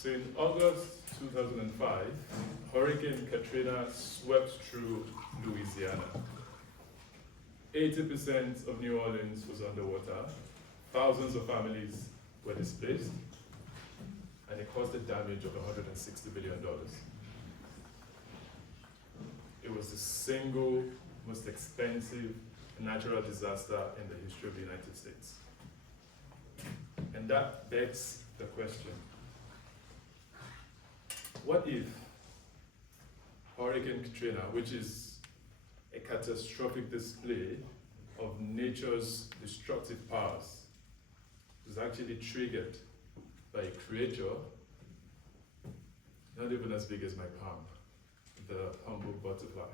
So in August 2005, Hurricane Katrina swept through Louisiana. 80% of New Orleans was underwater. Thousands of families were displaced, and it caused a damage of $160 billion. It was the single most expensive natural disaster in the history of the United States. And that begs the question, what if Hurricane Katrina, which is a catastrophic display of nature's destructive powers, was actually triggered by a creature not even as big as my palm, the humble butterfly?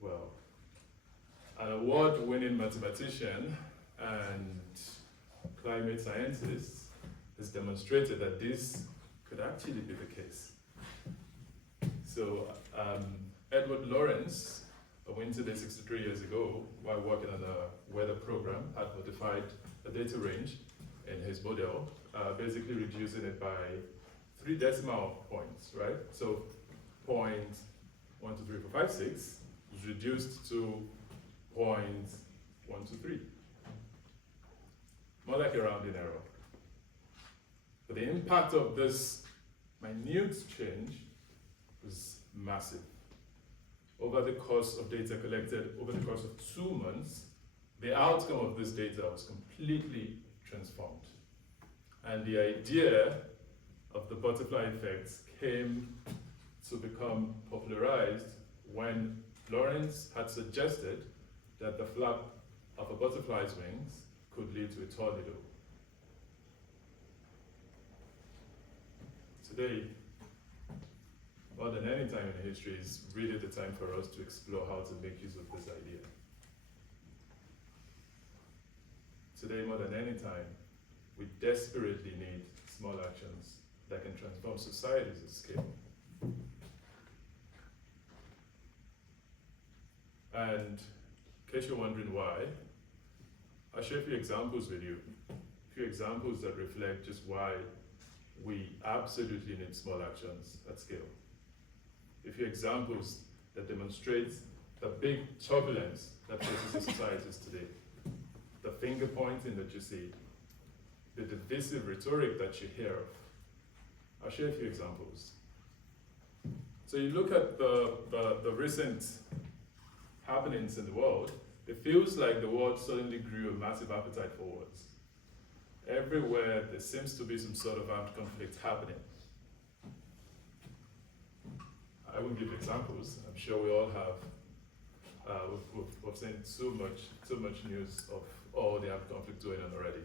Well, an award-winning mathematician and climate scientist has demonstrated that this could actually be the case. So Edward Lorenz, who went to this 63 years ago while working on a weather program, had modified the data range in his model, basically reducing it by 3 decimal points, right? So 0.12356 was reduced to 0.123. More like a rounding error. But the impact of this minute change was massive. Over the course of data collected over the course of 2 months, the outcome of this data was completely transformed. And the idea of the butterfly effect came to become popularized when Lawrence had suggested that the flap of a butterfly's wings could lead to a tornado. Today, more than any time in history, is really the time for us to explore how to make use of this idea. Today, more than any time, we desperately need small actions that can transform societies at scale. And in case you're wondering why, I'll share a few examples with you. A few examples that reflect just why we absolutely need small actions at scale. A few examples that demonstrate the big turbulence that faces societies today. The finger pointing that you see, the divisive rhetoric that you hear of. I'll share a few examples. So you look at the recent happenings in the world, it feels like the world suddenly grew a massive appetite for wars. Everywhere there seems to be some sort of armed conflict happening. I won't give examples. I'm sure we all have. We've seen too much news of all the armed conflict going on already.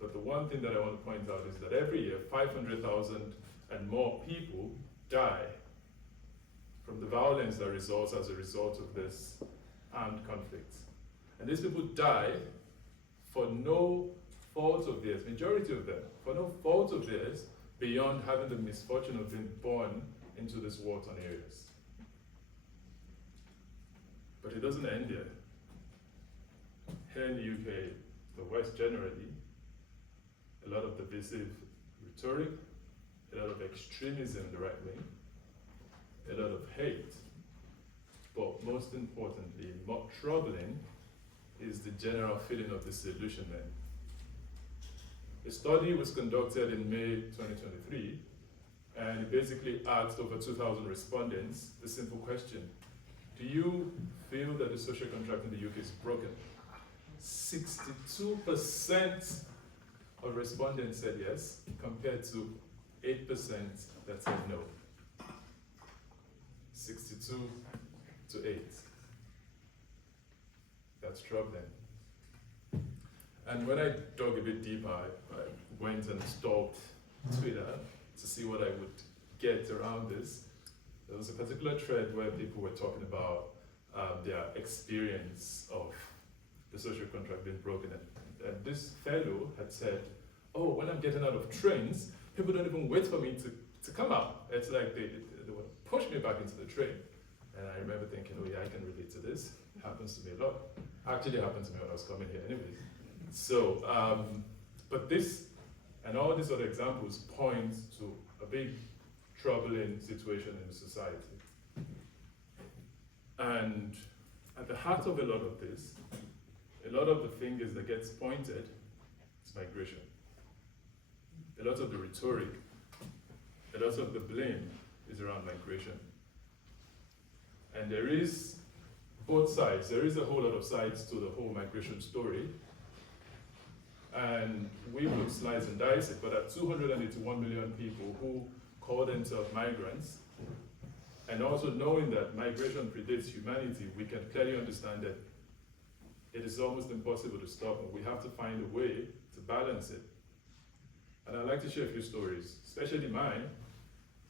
But the one thing that I want to point out is that every year, 500,000 and more people die from the violence that results as a result of this armed conflict. And these people die for no fault of theirs, majority of them, for no fault of theirs, beyond having the misfortune of being born into these war-torn areas. But it doesn't end here. Here in the UK, the West generally, a lot of divisive rhetoric, a lot of extremism in the right wing, a lot of hate, but most importantly, more troubling, is the general feeling of disillusionment. A study was conducted in May 2023, and it basically asked over 2,000 respondents the simple question: do you feel that the social contract in the UK is broken? 62% of respondents said yes, compared to 8% that said no. 62 to 8. That's troubling. And when I dug a bit deeper, I went and stalked Twitter to see what I would get around this. There was a particular thread where people were talking about their experience of the social contract being broken. And this fellow had said, oh, when I'm getting out of trains, people don't even wait for me to come out. It's like they would push me back into the train. And I remember thinking, oh yeah, I can relate to this. It happens to me a lot. Actually, it happened to me when I was coming here anyways. So, but this And all these other examples point to a big troubling situation in the society. And at the heart of a lot of this, a lot of the fingers that gets pointed is migration. A lot of the rhetoric, a lot of the blame is around migration. And there is both sides. There is a whole lot of sides to the whole migration story. And we would slice and dice it, but at 281 million people who call themselves migrants, and also knowing that migration predates humanity, we can clearly understand that it is almost impossible to stop, and we have to find a way to balance it. And I'd like to share a few stories, especially mine,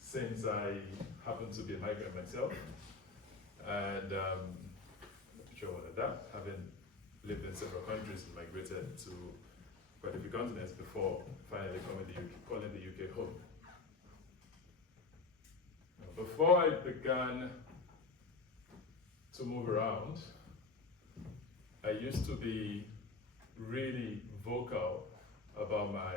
since I happen to be a migrant myself. And to show one of that, having lived in several countries and migrated to quite a few continents before finally calling the UK home. Now, before I began to move around, I used to be really vocal about my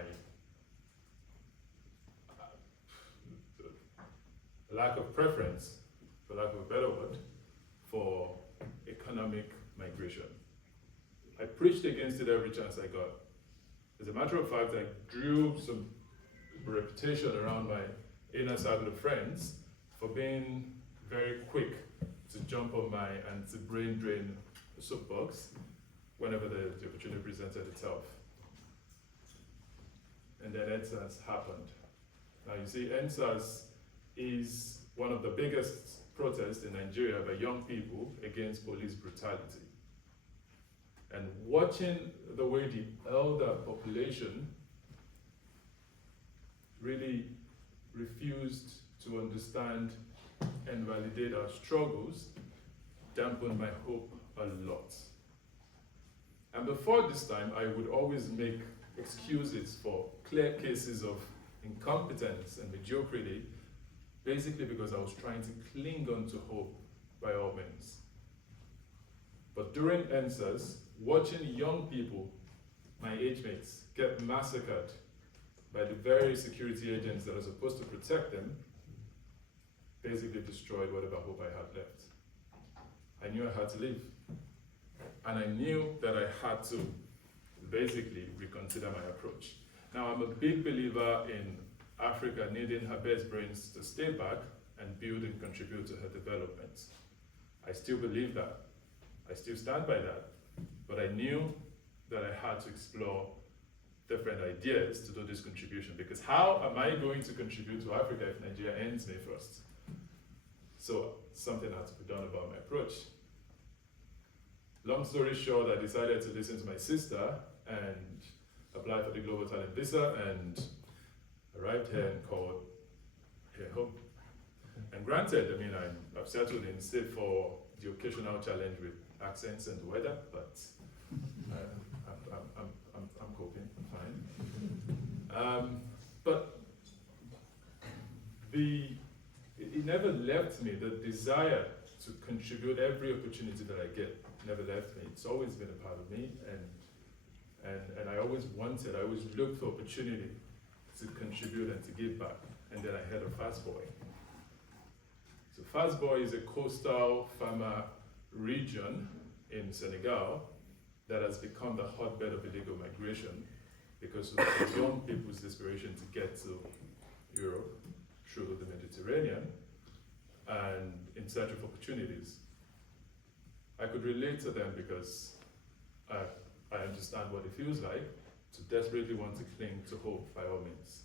lack of preference, for lack of a better word, for economic migration. I preached against it every chance I got. As a matter of fact, I drew some reputation around my inner circle of friends for being very quick to jump on my anti-brain drain soapbox whenever the opportunity presented itself. And then EndSARS happened. Now you see, EndSARS is one of the biggest protests in Nigeria by young people against police brutality. And watching the way the elder population really refused to understand and validate our struggles dampened my hope a lot. And before this time, I would always make excuses for clear cases of incompetence and mediocrity, basically because I was trying to cling on to hope by all means. But during EndSARS, watching young people, my age mates, get massacred by the very security agents that are supposed to protect them, basically destroyed whatever hope I had left. I knew I had to leave. And I knew that I had to basically reconsider my approach. Now, I'm a big believer in Africa needing her best brains to stay back and build and contribute to her development. I still believe that. I still stand by that. But I knew that I had to explore different ideas to do this contribution, because how am I going to contribute to Africa if Nigeria ends me first? So something had to be done about my approach. Long story short, I decided to listen to my sister and apply for the Global Talent Visa and arrived here and called here home. And granted, I mean, I've settled in save for the occasional challenge with accents and weather, but I'm coping fine. But it never left me, the desire to contribute every opportunity that I get never left me. It's always been a part of me, and I always looked for opportunity to contribute and to give back. And then I heard of Fast Boy. So Fast Boy is a coastal farmer region in Senegal that has become the hotbed of illegal migration because of the young people's desperation to get to Europe through the Mediterranean and in search of opportunities. I could relate to them because I understand what it feels like to desperately want to cling to hope by all means.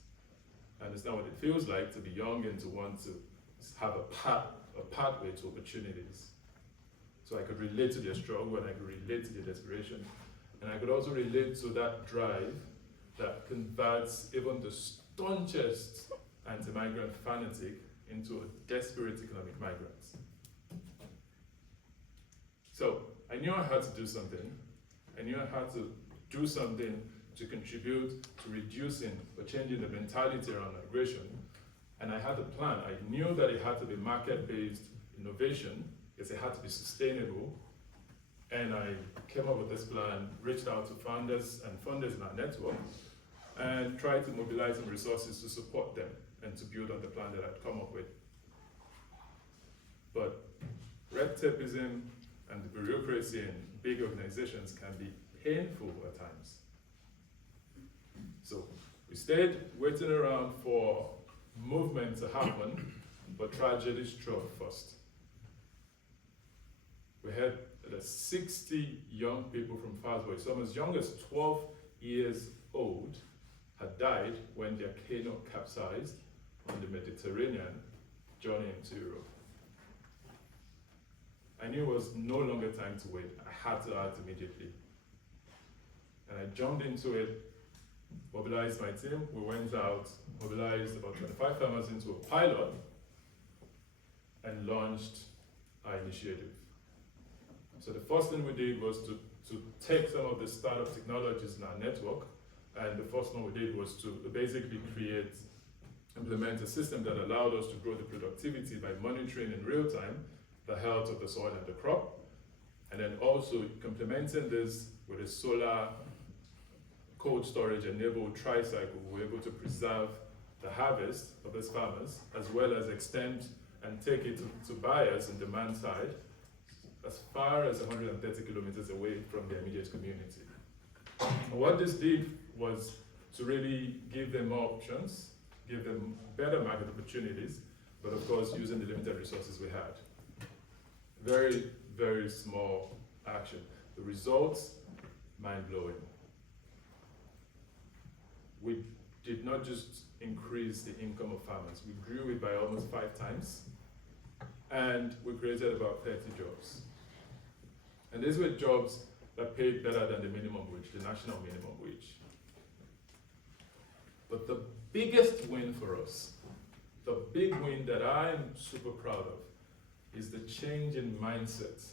I understand what it feels like to be young and to want to have a pathway to opportunities. So I could relate to their struggle and I could relate to their desperation. And I could also relate to that drive that converts even the staunchest anti-migrant fanatic into a desperate economic migrant. So I knew I had to do something. I knew I had to do something to contribute to reducing or changing the mentality around migration. And I had a plan. I knew that it had to be market-based innovation, because it had to be sustainable. And I came up with this plan, reached out to founders and funders in our network, and try to mobilize some resources to support them and to build on the plan that I'd come up with. But red tapeism and the bureaucracy in big organizations can be painful at times. So we stayed waiting around for movement to happen, but tragedy struck first. We had 60 young people from Fazboy, some as young as 12 years old, had died when their canoe capsized on the Mediterranean journey into Europe. I knew it was no longer time to wait. I had to act immediately. And I jumped into it, mobilized my team. We went out, mobilized about 25 farmers into a pilot, and launched our initiative. So the first thing we did was to take some of the startup technologies in our network, and the first one we did was to basically implement a system that allowed us to grow the productivity by monitoring in real time the health of the soil and the crop, and then also complementing this with a solar cold storage enabled tricycle. We were able to preserve the harvest of these farmers, as well as extend and take it to buyers on demand side as far as 130 kilometers away from their immediate community. And what this did was to really give them more options, give them better market opportunities, but of course using the limited resources we had. Very, very small action. The results, mind-blowing. We did not just increase the income of farmers, we grew it by almost 5 times, and we created about 30 jobs. And these were jobs that paid better than the minimum wage, the national minimum wage. But the biggest win for us, the big win that I'm super proud of, is the change in mindset.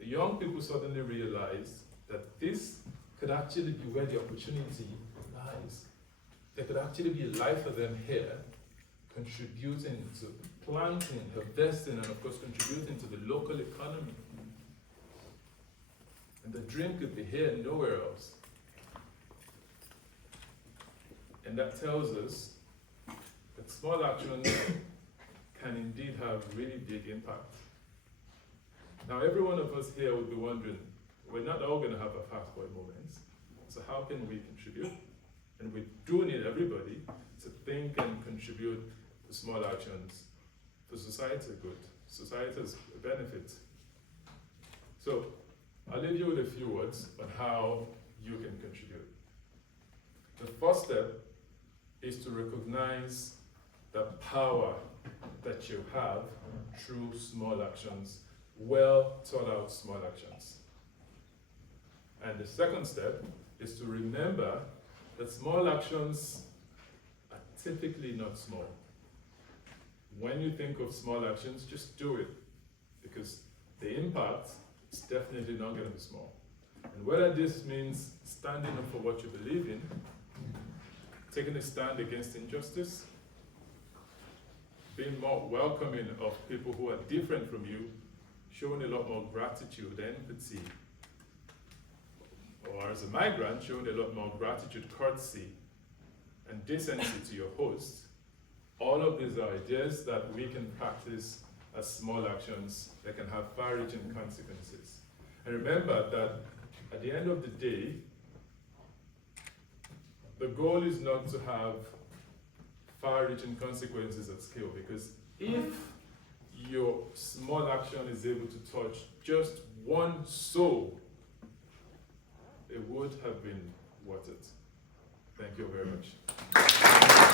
The young people suddenly realized that this could actually be where the opportunity lies. There could actually be a life for them here, contributing to planting, harvesting, and of course contributing to the local economy. And the dream could be here, nowhere else. And that tells us that small actions can indeed have really big impact. Now, every one of us here would be wondering, we're not all going to have a fast boy moments, so how can we contribute? And we do need everybody to think and contribute to small actions for societal good, society's benefit. So, I'll leave you with a few words on how you can contribute. The first step is to recognize the power that you have through small actions, well thought out small actions. And the second step is to remember that small actions are typically not small. When you think of small actions, just do it, because the impact is definitely not going to be small. And whether this means standing up for what you believe in, taking a stand against injustice, being more welcoming of people who are different from you, showing a lot more gratitude, empathy, or as a migrant, showing a lot more gratitude, courtesy, and decency to your host. All of these are ideas that we can practice as small actions that can have far-reaching consequences. And remember that at the end of the day, the goal is not to have far-reaching consequences at scale, because if your small action is able to touch just one soul, it would have been worth it. Thank you very much.